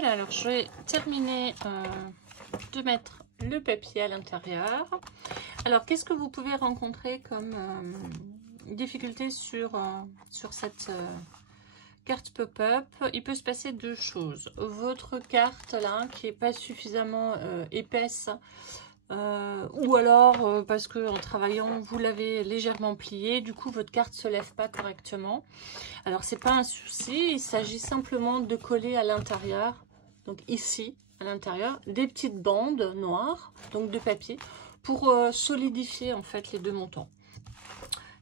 Voilà, alors je vais terminer de mettre le papier à l'intérieur. Alors, qu'est-ce que vous pouvez rencontrer comme difficulté sur cette carte pop-up? Il peut se passer deux choses. Votre carte là, qui n'est pas suffisamment épaisse, ou alors parce que en travaillant vous l'avez légèrement pliée, du coup votre carte se lève pas correctement. Alors c'est pas un souci, il s'agit simplement de coller à l'intérieur, donc ici à l'intérieur, des petites bandes noires, donc de papier, pour solidifier en fait les deux montants.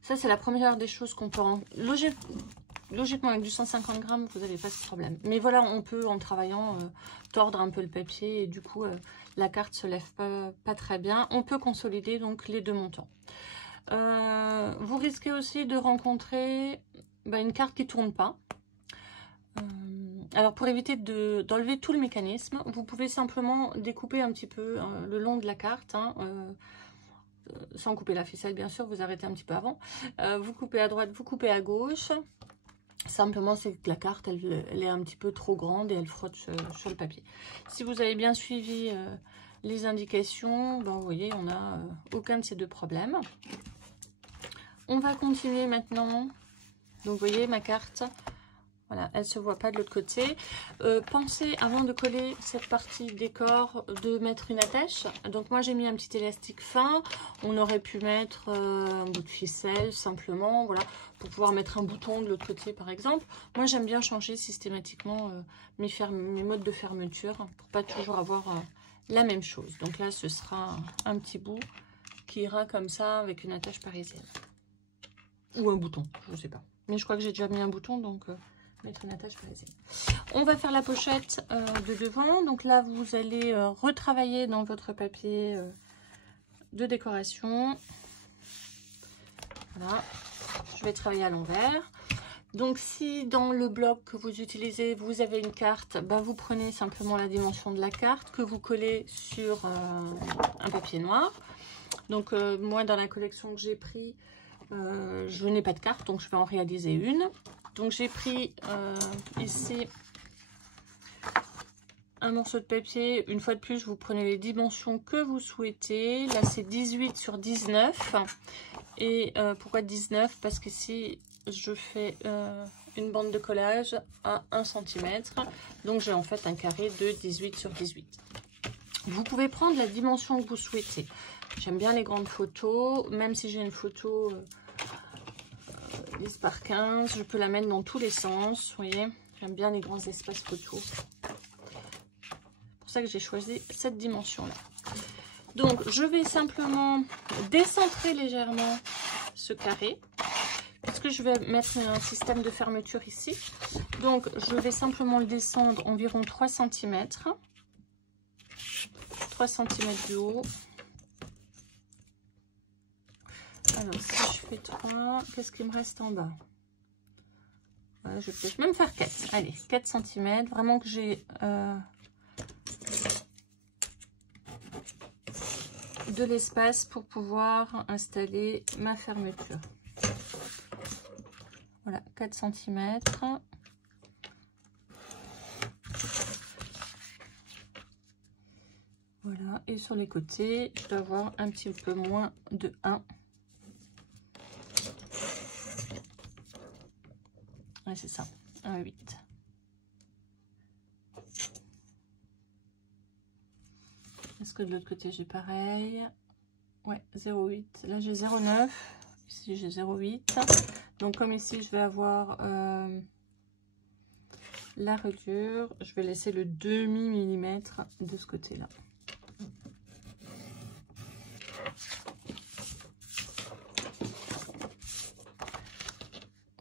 Ça c'est la première des choses qu'on peut logiquement avec du 150 grammes vous n'avez pas ce problème, mais voilà, on peut en travaillant tordre un peu le papier et du coup la carte se lève pas très bien. On peut consolider donc les deux montants. Vous risquez aussi de rencontrer une carte qui tourne pas. Alors pour éviter d'enlever tout le mécanisme, vous pouvez simplement découper un petit peu le long de la carte, sans couper la ficelle bien sûr, vous arrêtez un petit peu avant. Vous coupez à droite, vous coupez à gauche. Simplement, c'est que la carte, elle est un petit peu trop grande et elle frotte sur le papier. Si vous avez bien suivi les indications, vous voyez, on n'a aucun de ces deux problèmes. On va continuer maintenant. Donc, vous voyez, ma carte, voilà, elle ne se voit pas de l'autre côté. Pensez, avant de coller cette partie décor, de mettre une attache. Donc, moi, j'ai mis un petit élastique fin. On aurait pu mettre un bout de ficelle, simplement, voilà, pour pouvoir mettre un bouton de l'autre côté, par exemple. Moi, j'aime bien changer systématiquement mes modes de fermeture pour pas toujours avoir la même chose. Donc là, ce sera un petit bout qui ira comme ça avec une attache parisienne. Ou un bouton, je ne sais pas. Mais je crois que j'ai déjà mis un bouton, donc... mettre une attache parisienne. On va faire la pochette de devant. Donc là, vous allez retravailler dans votre papier de décoration. Voilà. Je vais travailler à l'envers. Donc si dans le bloc que vous utilisez, vous avez une carte, vous prenez simplement la dimension de la carte que vous collez sur un papier noir. Donc moi, dans la collection que j'ai pris, je n'ai pas de carte, donc je vais en réaliser une. Donc j'ai pris ici un morceau de papier. Une fois de plus, vous prenez les dimensions que vous souhaitez. Là, c'est 18 sur 19. Et pourquoi 19? Parce que si je fais une bande de collage à 1 cm, donc j'ai en fait un carré de 18 sur 18. Vous pouvez prendre la dimension que vous souhaitez. J'aime bien les grandes photos, même si j'ai une photo... 10 par 15, je peux la mettre dans tous les sens, vous voyez, j'aime bien les grands espaces photos. C'est pour ça que j'ai choisi cette dimension-là. Donc, je vais simplement décentrer légèrement ce carré, puisque je vais mettre un système de fermeture ici. Donc, je vais simplement le descendre environ 3 cm. 3 cm du haut. Alors, si je fais 3, qu'est-ce qu'il me reste en bas? Voilà, je vais peut-être même faire 4. Allez, 4 cm. Vraiment que j'ai de l'espace pour pouvoir installer ma fermeture. Voilà, 4 cm. Voilà, et sur les côtés, je dois avoir un petit peu moins de 1. Ouais, c'est ça, 1,8. Est-ce que de l'autre côté j'ai pareil? Ouais, 0,8. Là j'ai 0,9. Ici j'ai 0,8. Donc comme ici je vais avoir la reliure, je vais laisser le demi-millimètre de ce côté-là.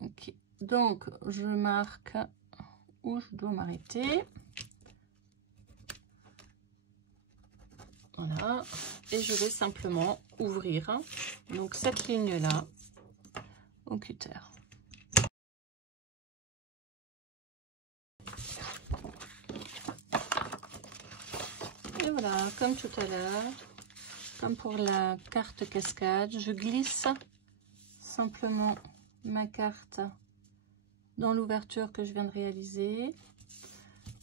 Ok, donc je marque où je dois m'arrêter. Voilà, et je vais simplement ouvrir donc cette ligne là au cutter. Et voilà, comme tout à l'heure, comme pour la carte cascade, je glisse simplement ma carte dans l'ouverture que je viens de réaliser.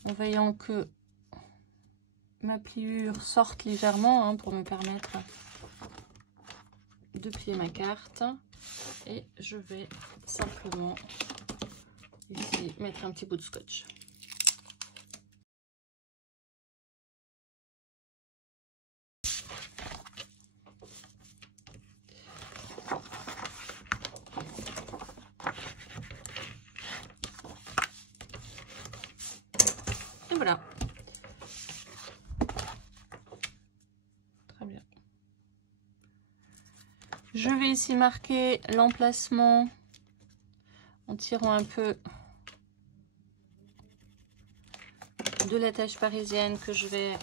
en veillant que ma pliure sorte légèrement hein, pour me permettre de plier ma carte. Et je vais simplement ici mettre un petit bout de scotch. Et voilà. Très bien. Je vais ici marquer l'emplacement en tirant un peu de l'attache parisienne que je vais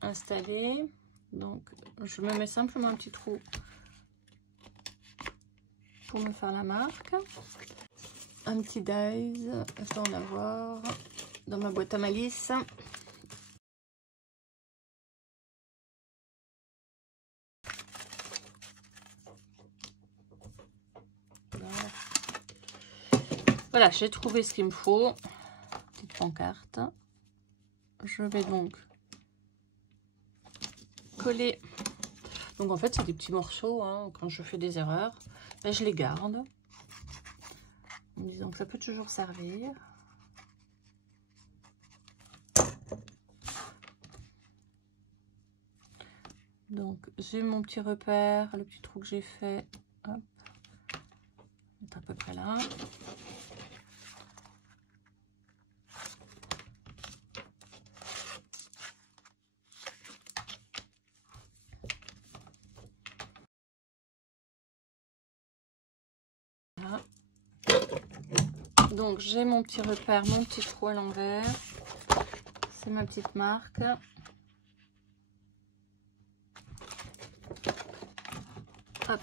installer. Donc je me mets simplement un petit trou pour me faire la marque. Un petit dies, je dois en avoir dans ma boîte à malice. Voilà, j'ai trouvé ce qu'il me faut. Petite pancarte. Je vais donc coller. Donc en fait, c'est des petits morceaux. Hein. Quand je fais des erreurs, ben, je les garde. En me disant que ça peut toujours servir. Donc j'ai mon petit repère, le petit trou que j'ai fait. Hop. À peu près là. Voilà. Donc j'ai mon petit repère, mon petit trou à l'envers. C'est ma petite marque. Hop.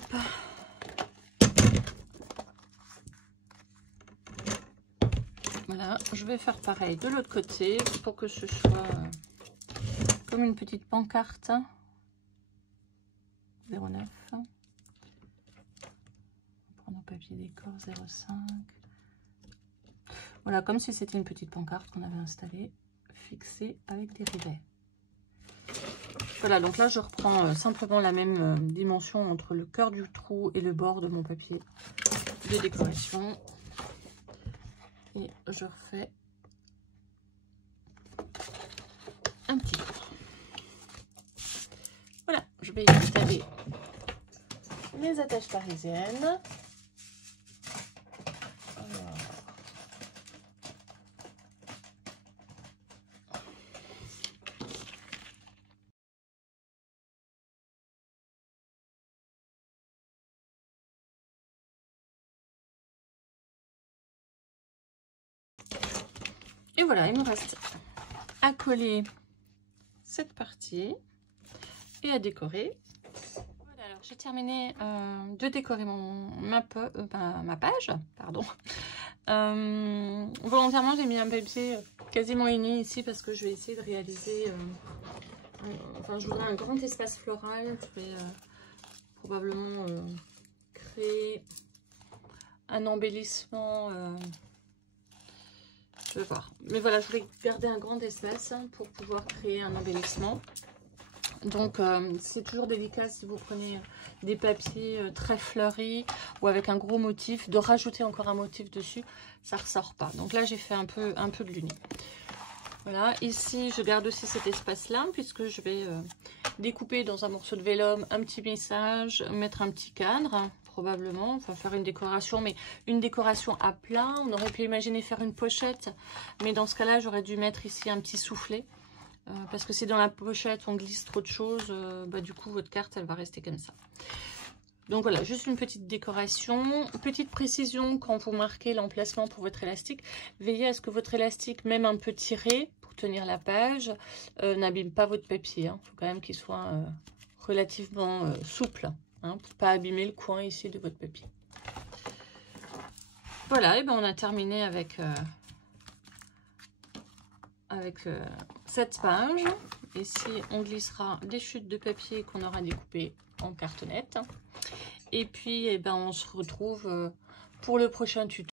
Voilà, je vais faire pareil de l'autre côté pour que ce soit comme une petite pancarte. 09. On va prendre au papier décor 05. Voilà, comme si c'était une petite pancarte qu'on avait installée, fixée avec des rivets. Voilà, donc là je reprends simplement la même dimension entre le cœur du trou et le bord de mon papier de décoration. Et je refais un petit tour. Voilà, je vais installer mes attaches parisiennes. Et voilà, il me reste à coller cette partie et à décorer. Voilà, alors j'ai terminé de décorer ma page. Pardon. Volontairement, j'ai mis un papier quasiment uni ici parce que je vais essayer de réaliser... enfin, je voudrais un grand espace floral. Je vais probablement créer un embellissement... je vais voir. Mais voilà, je voulais garder un grand espace pour pouvoir créer un embellissement. Donc, c'est toujours délicat si vous prenez des papiers très fleuris ou avec un gros motif, de rajouter encore un motif dessus, ça ressort pas. Donc là, j'ai fait un peu de l'uni. Voilà, ici, je garde aussi cet espace-là puisque je vais découper dans un morceau de vélum un petit message, mettre un petit cadre. Probablement, enfin faire une décoration, mais une décoration à plat. On aurait pu imaginer faire une pochette, mais dans ce cas-là, j'aurais dû mettre ici un petit soufflet. Parce que si dans la pochette, on glisse trop de choses, bah, du coup, votre carte, elle va rester comme ça. Donc voilà, juste une petite décoration. Petite précision, quand vous marquez l'emplacement pour votre élastique, veillez à ce que votre élastique, même un peu tiré, pour tenir la page, n'abîme pas votre papier. Il faut quand même qu'il soit relativement souple. Hein, pour ne pas abîmer le coin ici de votre papier. Voilà, et ben on a terminé avec, cette page. Ici, on glissera des chutes de papier qu'on aura découpées en cartonnette. Et puis, et ben, on se retrouve pour le prochain tuto.